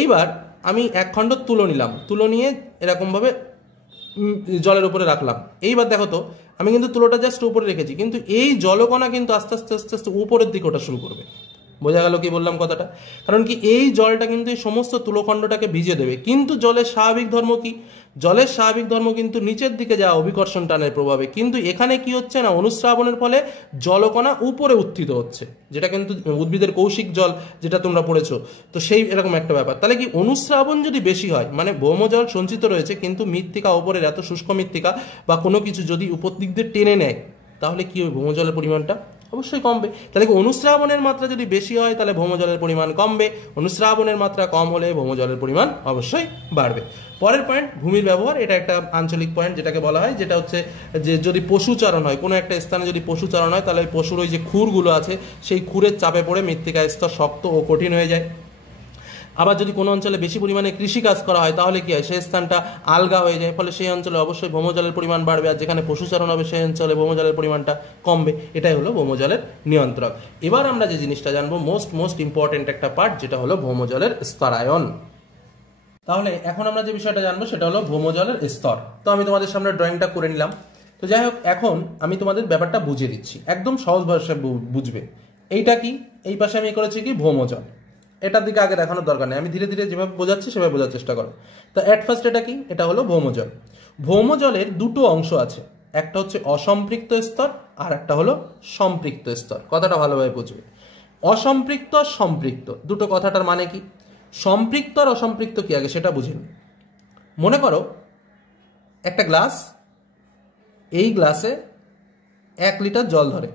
এইবার আমি 1 খণ্ড তুলো নিলাম, তুলো নিয়ে এরকমভাবে জলের উপরে রাখলাম। এইবার দেখো তো আমি কিন্তু তুলোটা জাস্ট উপরে রেখেছি, কিন্তু এই জলকণা কিন্তু আস্তে আস্তে আস্তে আস্তে উপরের দিকে ওঠা শুরু করবে। বোঝা গেল কি বললাম কথাটা, কারণ কি এই জলটা কিন্তু এই সমস্ত তুলোখণ্ডটাকে ভিজিয়ে দেবে, কিন্তু জলের স্বাভাবিক ধর্ম কি, জলের স্বাভাবিক ধর্ম কিন্তু নিচের দিকে যাওয়া অভিকর্ষণ টানের প্রভাবে, কিন্তু এখানে কি হচ্ছে না, অনুশ্রাবণের ফলে জলকণা উপরে উত্থিত হচ্ছে, যেটা কিন্তু উদ্ভিদের কৌশিক জল যেটা তোমরা পড়েছো, তো সেই এরকম একটা ব্যাপার। তাহলে কি অনুশ্রাবণ যদি বেশি হয়, মানে ভৌমজল সঞ্চিত রয়েছে কিন্তু মৃত্তিকা ওপরের এত শুষ্ক মৃত্তিকা বা কোনো কিছু যদি উপর দিক দিয়ে টেনে নেয়, তাহলে কি হবে, ভৌমজলের পরিমাণটা অবশ্যই কমবে। তাহলে অনুশ্রাবণের মাত্রা যদি বেশি হয় তাহলে ভৌমজলের পরিমাণ কমবে, অনুশ্রাবণের মাত্রা কম হলে ভৌমজলের পরিমাণ অবশ্যই বাড়বে। পরের পয়েন্ট, ভূমির ব্যবহার, এটা একটা আঞ্চলিক পয়েন্ট যেটাকে বলা হয়, যেটা হচ্ছে যে যদি পশুচারণ হয়, কোনো একটা স্থানে যদি পশুচারণ হয় তাহলে ওই পশুর ওই যে খুরগুলো আছে সেই খুরের চাপে পড়ে মৃত্তিকা স্তর শক্ত ও কঠিন হয়ে যায়। আবার যদি কোনো অঞ্চলে বেশি পরিমাণে কৃষিকাজ করা হয় তাহলে কি হয়, সেই স্থানটা আলগা হয়ে যায়, ফলে সেই অঞ্চলে অবশ্যই ভৌমজলের পরিমাণ বাড়বে, আর যেখানে পশুচারণ হবে সেই অঞ্চলে ভৌমজলের পরিমাণটা কমবে। এটাই হলো ভৌমজলের নিয়ন্ত্রক। এবার আমরা যে জিনিসটা জানবো, মোস্ট ইম্পর্টেন্ট একটা পার্ট, যেটা হলো ভৌমজলের স্তরায়ন। তাহলে এখন আমরা যে বিষয়টা জানবো সেটা হলো ভৌমজলের স্তর। তো আমি তোমাদের সামনে ড্রয়িংটা করে নিলাম। তো যাই হোক, এখন আমি তোমাদের ব্যাপারটা বুঝিয়ে দিচ্ছি, একদম সহজ ভাষায় বুঝবে। এইটা কি, এই পাশে আমি করেছি কি ভৌমজল, এটার দিকে আগে দেখানোর দরকার নেই, আমি ধীরে ধীরে যেভাবে বোঝাচ্ছি সেভাবে বোঝার চেষ্টা করো। তো অ্যাট ফার্স্ট এটা কি, এটা হলো ভৌমজল। ভৌমজলের দুটো অংশ আছে, একটা হচ্ছে অসম্পৃক্ত স্তর আর একটা হলো সম্পৃক্ত স্তর। কথাটা ভালোভাবে বুঝবে, অসম্পৃক্ত আর সম্পৃক্ত দুটো কথাটার মানে কি, সম্পৃক্ত আর অসম্পৃক্ত কি আগে সেটা বুঝে নিন। মনে করো একটা গ্লাস, এই গ্লাসে 1 লিটার জল ধরে,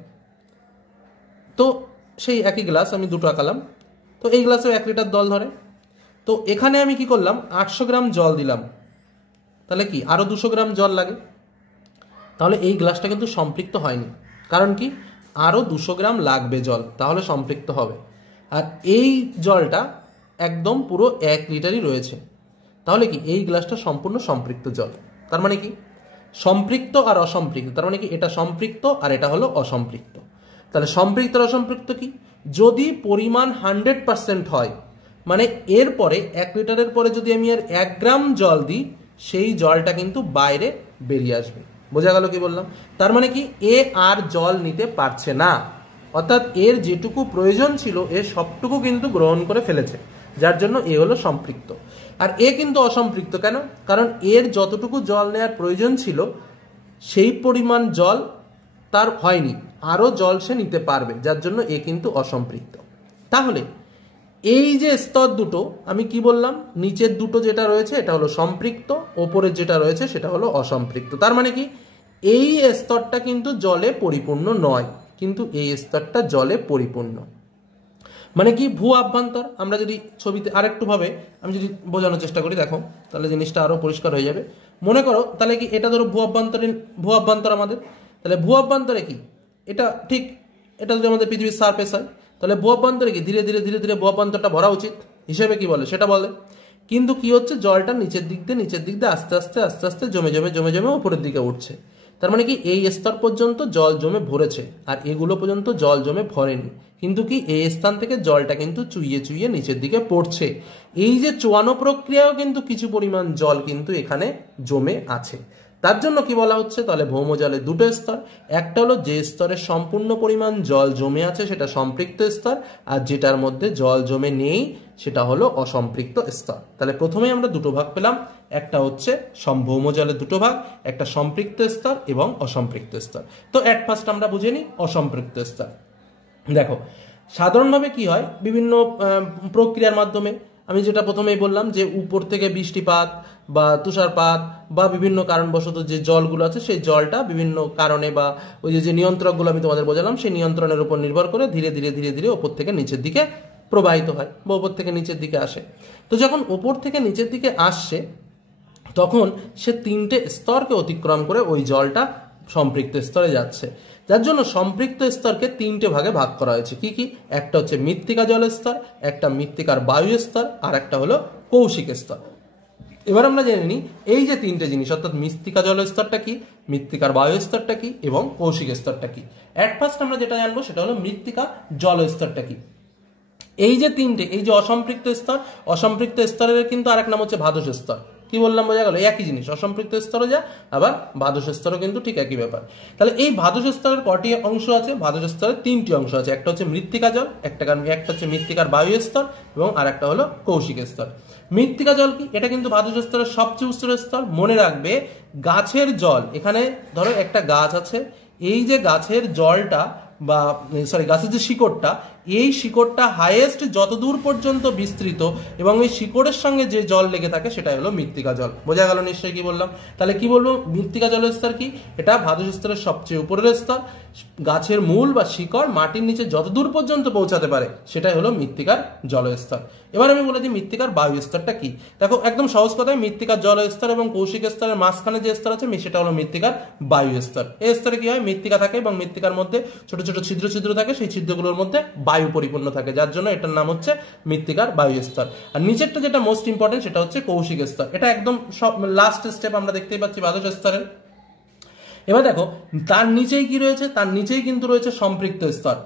তো সেই একই গ্লাস আমি দুটো আঁকালাম, তো এই গ্লাসেও 1 লিটার জল ধরে, তো এখানে আমি কি করলাম, 800 গ্রাম জল দিলাম, তাহলে কি আরও 200 গ্রাম জল লাগে, তাহলে এই গ্লাসটা কিন্তু সম্পৃক্ত হয়নি, কারণ কি আরও 200 গ্রাম লাগবে জল, তাহলে সম্পৃক্ত হবে। আর এই জলটা একদম পুরো 1 লিটারই রয়েছে, তাহলে কি এই গ্লাসটা সম্পূর্ণ সম্পৃক্ত জল। তার মানে কি সম্পৃক্ত আর অসম্পৃক্ত, তার মানে কি এটা সম্পৃক্ত আর এটা হলো অসম্পৃক্ত। তাহলে সম্পৃক্ত আর অসম্পৃক্ত কি, যদি পরিমাণ 100% হয়, মানে এরপরে 1 লিটারের পরে যদি আমি আর 1 গ্রাম জল দিই, সেই জলটা কিন্তু বাইরে বেরিয়ে আসবে। বোঝা গেল কি বললাম, তার মানে কি এ আর জল নিতে পারছে না, অর্থাৎ এর যেটুকু প্রয়োজন ছিল এ সবটুকু কিন্তু গ্রহণ করে ফেলেছে, যার জন্য এ হলো সম্পৃক্ত। আর এ কিন্তু অসম্পৃক্ত কেন, কারণ এর যতটুকু জল নেওয়ার প্রয়োজন ছিল সেই পরিমাণ জল তার হয়নি, আরও জল সে নিতে পারবে, যার জন্য এ কিন্তু অসম্পৃক্ত। তাহলে এই যে স্তর দুটো আমি কি বললাম, নিচের দুটো যেটা রয়েছে এটা হলো সম্পৃক্ত, ওপরের যেটা রয়েছে সেটা হলো অসম্পৃক্ত। তার মানে কি এই স্তরটা কিন্তু জলে পরিপূর্ণ নয়, কিন্তু এই স্তরটা জলে পরিপূর্ণ। মানে কি ভূ আভ্যন্তর, আমরা যদি ছবিতে আরেকটু ভাবে আমি যদি বোঝানোর চেষ্টা করি, দেখো তাহলে জিনিসটা আরো পরিষ্কার হয়ে যাবে। মনে করো তাহলে কি এটা ধরো ভূ অভ্যন্তর আমাদের, তাহলে ভূ অভ্যন্তরে কি এটা ঠিক, এটা যদি আমাদের পৃথিবীর সারফেস হয় তাহলে ভূ অভ্যন্তরে কি ধীরে ধীরে ধীরে ধীরে ভূ অভ্যন্তরটা ভরা উচিত হিসেবে কি বলে সেটা বলে, কিন্তু কি হচ্ছে জলটা নিচের দিক দিয়ে আস্তে আস্তে আস্তে আস্তে জমে জমে জমে জমে উপরের দিকে উঠছে, তার মানে কি এই স্তর পর্যন্ত জল জমে ভরেছে আর এগুলো পর্যন্ত জল জমে ভরেনি, কিন্তু কি এই স্থান থেকে জলটা কিন্তু চুইয়ে চুইয়ে নিচের দিকে পড়ছে। এই যে চোয়ানো প্রক্রিয়াও কিন্তু কিছু পরিমাণ জল কিন্তু এখানে জমে আছে। তার জন্য কি বলা হচ্ছে, তাহলে ভৌমজলের দুটো স্তর, একটা হলো যে স্তরে সম্পূর্ণ পরিমাণ জল জমে আছে সেটা সম্পৃক্ত স্তর, আর যেটার মধ্যে জল জমে নেই সেটা হলো অসম্পৃক্ত স্তর। তাহলে প্রথমেই আমরা দুটো ভাগ পেলাম, একটা হচ্ছে ভৌমজলের দুটো ভাগ, একটা সম্পৃক্ত স্তর এবং অসম্পৃক্ত স্তর। তো এট ফার্স্ট আমরা বুঝে নিই অসম্পৃক্ত স্তর। দেখো সাধারণভাবে কি হয়, বিভিন্ন প্রক্রিয়ার মাধ্যমে, আমি যেটা প্রথমেই বললাম যে উপর থেকে বৃষ্টিপাত বা তুষারপাত বা বিভিন্ন কারণবশত যে জলগুলো আছে সেই জলটা বিভিন্ন কারণে বা ওই যে নিয়ন্ত্রকগুলো আমি তোমাদের বোঝালাম সেই নিয়ন্ত্রণের উপর নির্ভর করে ধীরে ধীরে ধীরে ধীরে ওপর থেকে নিচের দিকে প্রবাহিত হয় বা ওপর থেকে নিচের দিকে আসে। তো যখন ওপর থেকে নিচের দিকে আসছে তখন সে তিনটে স্তরকে অতিক্রম করে ওই জলটা সম্পৃক্ত স্তরে যাচ্ছে, যার জন্য সম্পৃক্ত স্তরকে তিনটে ভাগে ভাগ করা হয়েছে। কি কি? একটা হচ্ছে মৃত্তিকা জল স্তর, একটা মৃত্তিকার বায়ু স্তর, আর একটা হলো কৌশিক স্তর। এবার আমরা জেনে নিই এই যে তিনটে জিনিস, অর্থাৎ মৃত্তিকা জল স্তরটা কি, মৃত্তিকার বায়ু স্তরটা কি এবং কৌশিক স্তরটা কি। এট ফার্স্ট আমরা যেটা জানবো সেটা হলো মৃত্তিকা জল স্তরটা কি। এই যে তিনটে, এই যে অসম্পৃক্ত স্তর, অসম্পৃক্ত স্তরের কিন্তু আরেক নাম হচ্ছে ভাদস স্তর। কি বললাম বোঝা গেল? একই জিনিস, অসম্পৃক্ত স্তরে যা আবার ভাদস স্তরও কিন্তু ঠিক একই ব্যাপার। তাহলে এই ভাদস স্তরের কটি অংশ আছে? ভাদস স্তরের তিনটি অংশ আছে, একটা হচ্ছে মৃত্তিকা জল, একটা হচ্ছে মৃত্তিকার বায়ু স্তর এবং আর একটা হলো কৌশিক স্তর। মৃত্তিকা জল কি? এটা কিন্তু ভাদস স্তরের সবচেয়ে উচ্চ স্তর। মনে রাখবে গাছের জল, এখানে ধরো একটা গাছ আছে, এই যে গাছের জলটা বা গাছের যে শিকড়টা, এই শিকড়টা হাইয়েস্ট যতদূর পর্যন্ত বিস্তৃত এবং এই শিকড়ের সঙ্গে যে জল লেগে থাকে সেটা হলো মৃত্তিকা জল। বোঝা গেল নিশ্চয়ই কি বললাম? তাহলে কি বলবো, মৃত্তিকা জলের স্তর কি? এটা ভাদস স্তরের সবচেয়ে উপরের স্তর। গাছের মূল বা শিকড় মাটির নিচে যতদূর পর্যন্ত পৌঁছাতে পারে সেটাই হলো মৃত্তিকার জলস্তর। এবার আমি বলে দিই মৃত্তিকার বায়ু স্তরটা কি। দেখো একদম সহজ কথায়, মৃত্তিকার জল স্তর এবং কৌশিক স্তরের মাঝখানে যে স্তর আছে সেটা হলো মৃত্তিকার বায়ু স্তর। এই স্তরে কি হয়, মৃত্তিকা থাকে এবং মৃত্তিকার মধ্যে ছোট ছোট ছিদ্র ছিদ্র থাকে, সেই ছিদ্রগুলোর মধ্যে বায়ু পরিপূর্ণ থাকে, যার জন্য এটার নাম হচ্ছে মৃত্তিকার বায়ু স্তর। আর নিচেরটা যেটা মোস্ট ইম্পর্টেন্ট সেটা হচ্ছে কৌশিক স্তর। এটা একদম সব লাস্ট স্টেপ আমরা দেখতেই পাচ্ছি ভাদস স্তরের। এবার দেখো তার নিচেই কি রয়েছে, তার নিচেই কিন্তু রয়েছে সম্পৃক্ত স্তর।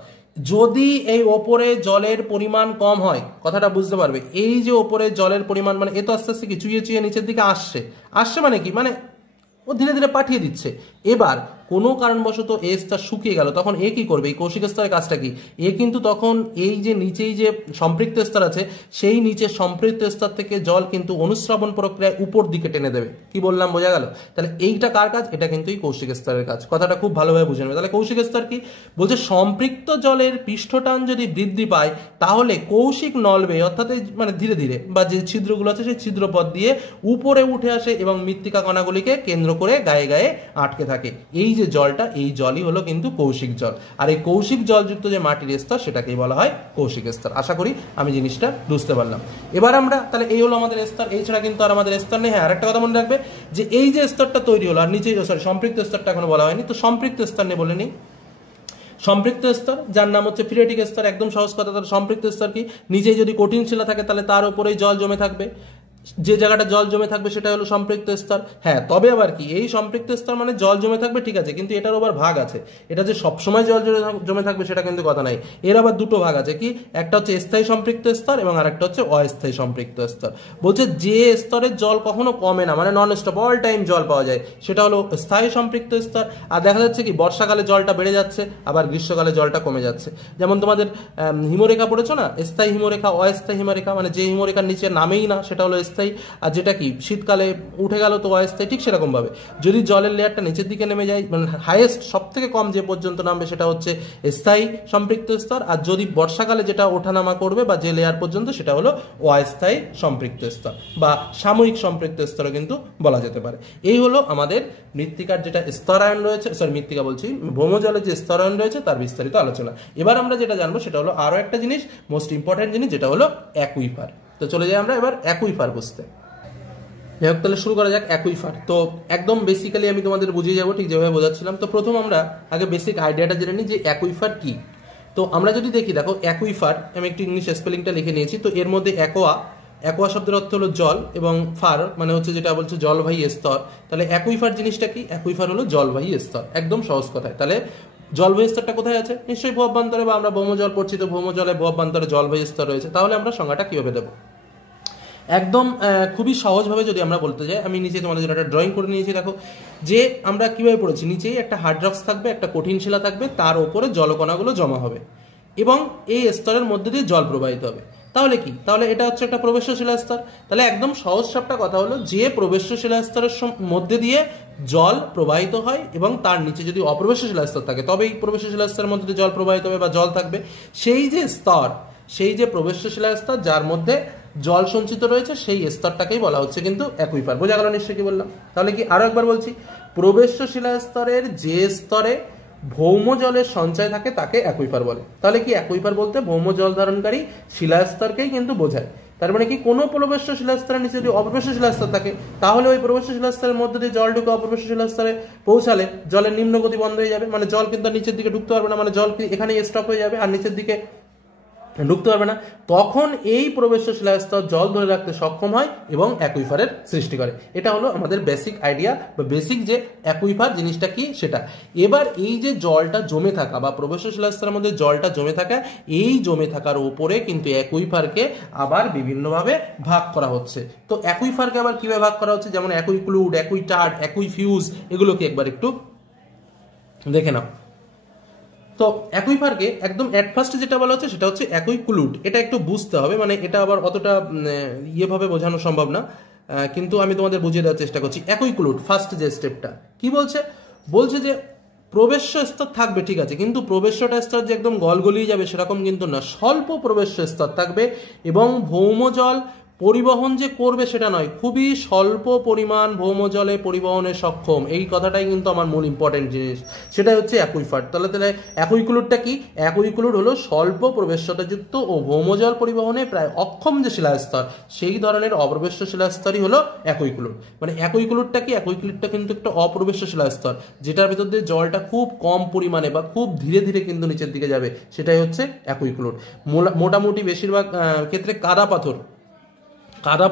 যদি এই ওপরে জলের পরিমাণ কম হয়, কথাটা বুঝতে পারবে, এই যে ওপরে জলের পরিমাণ মানে এ তো আস্তে আস্তে কি চুইয়ে চুইয়ে নিচের দিকে আসছে, মানে কি, মানে ও ধীরে ধীরে পাঠিয়ে দিচ্ছে। এবার কোনো কারণবশত এ স্তর শুকিয়ে গেল, তখন এ কি করবে? এই কৌশিক স্তরের কাজটা কি? এ কিন্তু তখন এই যে নিচেই যে সম্পৃক্ত স্তর আছে সেই নিচে সম্পৃক্ত স্তর থেকে জল কিন্তু অনুশ্রবণ প্রক্রিয়ায় উপর দিকে টেনে দেবে। কি বললাম বোঝা গেল? তাহলে এইটা কার কাজ? এটা কিন্তু এই কৌশিক স্তরের কাজ। কথাটা খুব ভালোভাবে বুঝে নেবে। তাহলে কৌশিক স্তর কি বলছে, সম্পৃক্ত জলের পৃষ্ঠটান যদি বৃদ্ধি পায় তাহলে কৌশিক নলবে, অর্থাৎ মানে ধীরে ধীরে বা যে ছিদ্রগুলো আছে সেই ছিদ্রপথ দিয়ে উপরে উঠে আসে এবং মৃত্তিকা কণাগুলিকে কেন্দ্র করে গায়ে গায়ে আটকে থাকে। এই যে জলটা, এই জলই হলো কিন্তু কৌশিক জল। আর এই কৌশিক জলযুক্ত যে মাটির স্তর সেটাকেই বলা হয় কৌশিক স্তর। আশা করি আমি জিনিসটা বুঝতে পারলাম। এবার আমরা তাহলে এই হলো আমাদের স্তর, এই ছাড়া কিন্তু আর আমাদের স্তর নেই। হ্যাঁ, আরেকটা কথা মনে রাখবে যে এই যে স্তরটা তৈরি হলো আর নিচে সম্পৃক্ত স্তরটা এখনো বলা হয়নি, তো সম্পৃক্ত স্তর নিয়ে বলে নিই। সম্পৃক্ত স্তর যার নাম হচ্ছে ফিরেটিক স্তর। একদম সহজ কথা, তার সম্পৃক্ত স্তর কি? নিচে যদি কঠিন শিলা থাকে তাহলে তার উপরেই জল জমে থাকবে, যে জায়গাটা জল জমে থাকবে সেটা হলো সম্পৃক্ত স্তর। হ্যাঁ, তবে আবার কি, এই সম্পৃক্ত স্তর মানে জল জমে থাকবে ঠিক আছে, কিন্তু এটার আবার ভাগ আছে। এটা যে সবসময় জল জমে থাকবে সেটা কিন্তু কথা নাই। এর আবার দুটো ভাগ আছে। কি? একটা হচ্ছে স্থায়ী সম্পৃক্ত স্তর এবং আরেকটা হচ্ছে অস্থায়ী সম্পৃক্ত স্তর। বলছে যে স্তরের জল কখনো কমে না, মানে নন স্টপ অল টাইম জল পাওয়া যায়, সেটা হলো স্থায়ী সম্পৃক্ত স্তর। আর দেখা যাচ্ছে কি বর্ষাকালে জলটা বেড়ে যাচ্ছে, আবার গ্রীষ্মকালে জলটা কমে যাচ্ছে। যেমন তোমাদের হিমরেখা পড়েছো না, স্থায়ী হিমরেখা, অস্থায়ী হিমরেখা, মানে যে হিমরেখার নিচে নামেই না সেটা হলো স্থায়ী, আর যেটা কি শীতকালে উঠে গেল তো অস্থায়ী। ঠিক সেরকম ভাবে যদি জলের লেয়ারটা নিচের দিকে নেমে যায়, মানে হাইয়েস্ট সব থেকে কম যে পর্যন্ত নামবে সেটা হচ্ছে স্থায়ী সম্পৃক্ত স্তর, আর যদি বর্ষাকালে যেটা ওঠানামা করবে বা যে লেয়ার পর্যন্ত সেটা হলো অস্থায়ী সম্পৃক্ত স্তর বা সাময়িক সম্পৃক্ত স্তরও কিন্তু বলা যেতে পারে। এই হলো আমাদের মৃত্তিকার যেটা স্তরায়ন রয়েছে, মৃত্তিকা বলছি, ভৌমজলের যে স্তরায়ন রয়েছে তার বিস্তারিত আলোচনা। এবার আমরা যেটা জানবো সেটা হলো আরো একটা জিনিস, মোস্ট ইম্পর্টেন্ট জিনিস, যেটা হলো অ্যাকুইফার। তো চলে যাই আমরা এবার অ্যাকুইফার বুঝতে। তাহলে শুরু করা যাক অ্যাকুইফার। তো একদম বেসিক্যালি আমি তোমাদের বুঝিয়ে যাবো ঠিক যেভাবে বোঝাচ্ছিলাম। তো প্রথম আমরা আগে বেসিক আইডিয়াটা জেনে নিই যে অ্যাকুইফার কি। তো আমরা যদি দেখি, দেখো অ্যাকুইফার, আমি একটু ইংলিশ স্পেলিংটা লিখে নিয়েছি। তো এর মধ্যে অ্যাকোয়া অ্যাকোয়া শব্দের অর্থ হলো জল এবং ফার মানে হচ্ছে যেটা বলছে জলবাহী স্তর। তাহলে অ্যাকুইফার জিনিসটা কি? অ্যাকুইফার হলো জলবাহী স্তর, একদম সহজ কথায়। তাহলে জলবায়ু স্তরটা কোথায় আছে? নিশ্চয়ই ভূঅভ্যন্তরে, বা আমরা ভৌমজল পড়ছি তো ভৌমজলে ভূঅভ্যন্তরে জলবায়ু স্তর রয়েছে। তাহলে আমরা সংজ্ঞাটা কিভাবে দেবো? একদম খুবই সহজভাবে যদি আমরা বলতে যাই, আমি নিচে তোমাদের জন্য একটা ড্রয়িং করে নিয়েছি। দেখো যে আমরা কিভাবে পড়েছি, নিচেই একটা হার্ড রক্স থাকবে, একটা কঠিন শিলা থাকবে, তার ওপরে জলকণাগুলো জমা হবে এবং এই স্তরের মধ্যে দিয়ে জল প্রবাহিত হবে। তাহলে কি? তাহলে এটা হচ্ছে একটা প্রবেশ্য শিলাস্তর। তাহলে একদম সহজ সাপটা কথা হলো, যে প্রবেশ্য শিলাস্তরের মধ্যে দিয়ে জল প্রবাহিত হয় এবং তার নিচে যদি অপ্রবেশ্য শিলাস্তর থাকে তবে এই প্রবেশ্য শিলাস্তরের মধ্যে দিয়ে জল প্রবাহিত হবে বা জল থাকবে। সেই যে স্তর, সেই যে প্রবেশ্য শিলাস্তর যার মধ্যে জল সঞ্চিত রয়েছে, সেই স্তরটাকেই বলা হচ্ছে কিন্তু অ্যাকুইফার। বোঝা গেল নিশ্চয়ই কি বললাম? তাহলে কি আরো একবার বলছি, প্রবেশ্য শিলাস্তরের যে স্তরে ভৌম জলের সঞ্চয় থাকে তাকে অ্যাকুইফার বলে। তাহলে কি অ্যাকুইফার বলতে ভৌম জল ধারণকারী শিলাস্তরকেই কিন্তু বোঝায়। তার মানে কি, কোনো প্রবেশ্য শিলাস্তরের নিচে যদি অপ্রবেশ্য শিলাস্তর থাকে তাহলে ওই প্রবেশ্য শিলাস্তরের মধ্যে দিয়ে জল ঢুকে অপ্রবেশ্য শিলাস্তরে পৌঁছালে জলের নিম্ন গতি বন্ধ হয়ে যাবে, মানে জল কিন্তু নিচের দিকে ঢুকতে পারবে না, মানে জল এখানেই স্টপ হয়ে যাবে আর নিচের দিকে ঢুকতে পারবে না। তখন এই প্রবেশ্য শিলাস্তর জল ধরে রাখতে সক্ষম হয় এবং অ্যাকুইফারের সৃষ্টি করে। এটা হলো আমাদের বেসিক আইডিয়া বা বেসিক যে অ্যাকুইফার জিনিসটা কি সেটা। এবার এই যে জলটা জমে থাকা বা প্রবেশ্য শিলাস্তরের মধ্যে জলটা জমে থাকা, এই জমে থাকার উপরে কিন্তু অ্যাকুইফারকে আবার বিভিন্নভাবে ভাগ করা হচ্ছে। তো অ্যাকুইফারকে আবার কিভাবে ভাগ করা হচ্ছে, যেমন অ্যাকুইক্লুড, অ্যাকুইটার্ড, অ্যাকুইফিউজ, এগুলোকে একবার একটু দেখে নাও। তো অ্যাকুইফারকে একদম অ্যাট ফার্স্ট যেটা বলা হচ্ছে সেটা হচ্ছে অ্যাকুইক্লুড। এটা একটু বুঝতে হবে, মানে এটা আবার অতটা ইয়েভাবে বোঝানো সম্ভব না, কিন্তু আমি তোমাদের বুঝিয়ে দেওয়ার চেষ্টা করছি। অ্যাকুইক্লুড ফার্স্ট যে স্টেপটা কি বলছে, বলছে যে প্রবেশ্য স্তর থাকবে, ঠিক আছে, কিন্তু প্রবেশ্যটা স্তর যে একদম গলগলিয়ে যাবে সেরকম কিন্তু না, স্বল্প প্রবেশ্য স্তর থাকবে এবং ভৌমজল পরিবহন যে করবে সেটা নয়, খুবই স্বল্প পরিমাণ ভৌমজলে পরিবহনে সক্ষম। এই কথাটাই কিন্তু আমার মূল ইম্পর্টেন্ট জিনিস, সেটাই হচ্ছে অ্যাকুইফার। তাহলে অ্যাকুইক্লুডটা কি? অ্যাকুইক্লুড হলো স্বল্প প্রবেশ্যতাযুক্ত ও ভৌমজল পরিবহনে প্রায় অক্ষম যে শিলাস্তর, সেই ধরনের অপ্রবেশ্য শিলাস্তরই হলো অ্যাকুইক্লুড। মানে অ্যাকুইক্লুডটা কি? অ্যাকুইক্লুডটা কিন্তু একটা অপ্রবেশ্য শিলাস্তর যেটার ভিতর দিয়ে জলটা খুব কম পরিমাণে বা খুব ধীরে ধীরে কিন্তু নিচের দিকে যাবে, সেটাই হচ্ছে অ্যাকুইক্লুড। মোটামুটি বেশিরভাগ ক্ষেত্রে কাদা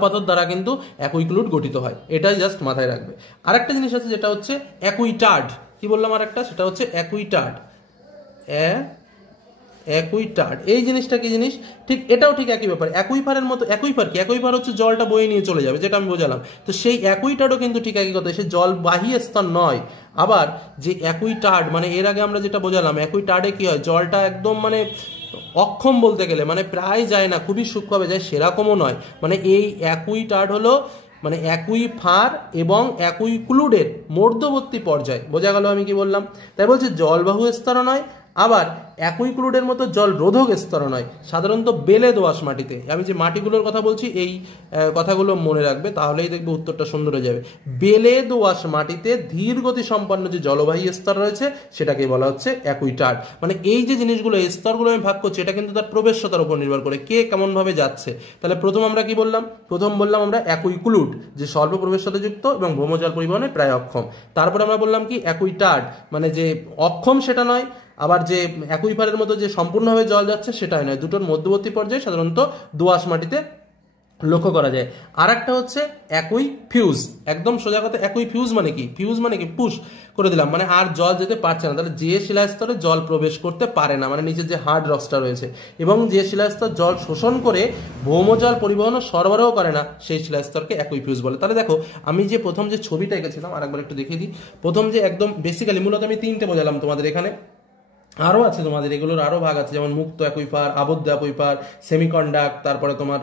পাথর দ্বারা কিন্তু অ্যাকুইক্লুড গঠিত হয়, এটাই জাস্ট মাথায় রাখবে। আরেকটা জিনিস আছে যেটা হচ্ছে অ্যাকুইটার্ড। কি বললাম আরেকটা? সেটা হচ্ছে অ্যাকুইটার্ড। অ্যাকুইটার্ড এই জিনিসটা কি জিনিস? ঠিক এটাও ঠিক একই ব্যাপার, অ্যাকুইফারের মতো। অ্যাকুইফার কি? অ্যাকুইফার হচ্ছে জলটা বয়ে নিয়ে চলে যাবে, যেটা আমি বোঝালাম। তো সেই অ্যাকুইটার্ডও কিন্তু ঠিক একই কথা, সে জলবাহী স্তর নয়। আবার যে অ্যাকুইটার্ড, মানে এর আগে আমরা যেটা বোঝালাম, অ্যাকুইটার্ডে কি হয়, জলটা একদম মানে অক্ষম বলতে গেলে, মানে প্রায় যায় না, খুবই সূক্ষ্মভাবে যায়, সেরকমও নয়। মানে এই অ্যাকুইটার্ড হলো মানে অ্যাকুইফার এবং অ্যাকুইক্লুডের মধ্যবর্তী পর্যায়। বোঝা গেল আমি কি বললাম? তাই বলছে জলবাহু স্তরও নয়, আবার অ্যাকুইক্লুডের মতো জল রোধক স্তর নয়। সাধারণত বেলে দোআঁশ মাটিতে, আমি যে মাটিগুলোর কথা বলছি এই কথাগুলো মনে রাখবে, তাহলেই দেখবে উত্তরটা সুন্দর হয়ে যাবে। বেলে দোআঁশ মাটিতে ধীর গতি সম্পন্ন যে জলবাহী স্তর রয়েছে সেটাকে বলা হচ্ছে অ্যাকুইটার্ড। মানে এই যে জিনিসগুলো, স্তরগুলো আমি ভাগ করছি, এটা কিন্তু তার প্রবেশ্যতার উপর নির্ভর করে কে কেমন ভাবে যাচ্ছে। তাহলে প্রথম আমরা কি বললাম? প্রথম বললাম আমরা অ্যাকুইক্লুড, যে স্বল্প প্রবেশ্যতাযুক্ত এবং ভৌমজল পরিবহনে প্রায় অক্ষম। তারপর আমরা বললাম কি অ্যাকুইটার্ড, মানে যে অক্ষম সেটা নয়, আবার যে অ্যাকুইফারের মতো যে সম্পূর্ণভাবে জল যাচ্ছে সেটাই নয়, দুটোর মধ্যবর্তী পর্যায়ে সাধারণত দোআঁশ মাটিতে লক্ষ্য করা যায়। আর একটা হচ্ছে অ্যাকুইফিউজ। একদম সোজা কথা, অ্যাকুইফিউজ মানে কি? ফিউজ মানে কি? পুশ করে দিলাম, মানে আর জল যেতে পারছে না। তাহলে যে শিলাস্তরে জল প্রবেশ করতে পারে না, মানে নিচে যে হার্ড রক্সটা রয়েছে, এবং যে শিলাস্তর জল শোষণ করে ভৌমজল পরিবহন ও সরবরাহ করে না, সেই শিলাস্তরকে অ্যাকুইফিউজ বলে। তাহলে দেখো আমি যে প্রথম যে ছবিটা এঁকেছিলাম, আরেকবার একটু দেখিয়ে দিই। প্রথম যে একদম বেসিক্যালি মূলত আমি তিনটে বোঝালাম তোমাদের, এখানে আরও আছে তোমাদের, এগুলোর আরও ভাগ আছে, যেমন মুক্ত অ্যাকুইফার, আবদ্ধ অ্যাকুইফার, সেমিকন্ডাক্ট, তারপরে তোমার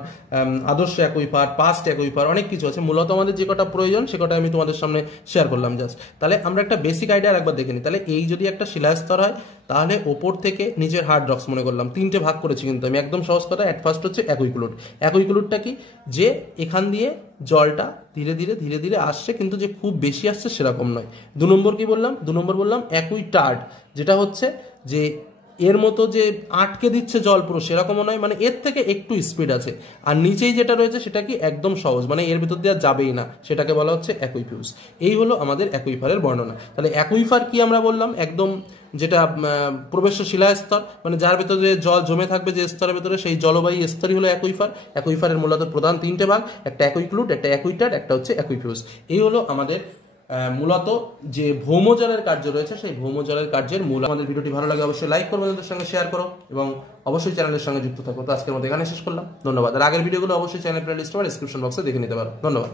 আদর্শ অ্যাকুইফার, পাস্ট অ্যাকুইফার, অনেক কিছু আছে। মূলত আমাদের যে কটা প্রয়োজন সে কটা আমি তোমাদের সামনে শেয়ার করলাম জাস্ট। তাহলে আমরা একটা বেসিক আইডিয়া একবার দেখে নিই। তাহলে এই যদি একটা শিলাস্তর হয়, তাহলে ওপর থেকে নিচের হার্ড রক্স মনে করলাম, তিনটে ভাগ করেছি কিন্তু আমি, একদম সহজ কথা। অ্যাট ফার্স্ট হচ্ছে অ্যাকুইক্লুড। অ্যাকুইক্লুডটা কি? যে এখান দিয়ে জলটা ধীরে ধীরে ধীরে ধীরে আসছে, কিন্তু যে খুব বেশি আসছে সেরকম নয়। দু নম্বর কি বললাম? দু নম্বর বললাম অ্যাকুইটার্ড, যেটা হচ্ছে যে এর মতো যে আটকে দিচ্ছে জল পুরো সেরকমও নয়, মানে এর থেকে একটু স্পিড আছে। আর নিচেই যেটা রয়েছে সেটা কি একদম সহজ, মানে এর ভিতর দিয়ে যাবেই না, সেটাকে বলা হচ্ছে অ্যাকুইফিউজ। এই হলো আমাদের অ্যাকুইফারের বর্ণনা। তাহলে অ্যাকুইফার কি আমরা বললাম, একদম যেটা প্রবেশ্য শিলাস্তর, মানে যার ভেতরে জল জমে থাকবে যে স্তরের ভেতরে, সেই জলবায়ী স্তরই হলো অ্যাকুইফার। অ্যাকুইফারের মূলত প্রধান তিনটে ভাগ, একটা অ্যাকুইক্লুড, একটা অ্যাকুইটার, একটা হচ্ছে অ্যাকুইফিউজ। এই হলো আমাদের মূলত যে ভৌমজলের কার্য রয়েছে সেই ভৌমজলের কার্যের মূল। আমাদের ভিডিওটি ভালো লাগে অবশ্যই লাইক করো, বন্ধুদের সঙ্গে শেয়ার করো এবং অবশ্যই চ্যানেলের সঙ্গে যুক্ত থাকো। তো আজকের মতো এখানে শেষ করলাম, ধন্যবাদ। আর আগের ভিডিওগুলো অবশ্যই চ্যানেল প্লেলিস্ট বা ডেসক্রিপশন বক্সে দেখে নিতে পারো। ধন্যবাদ।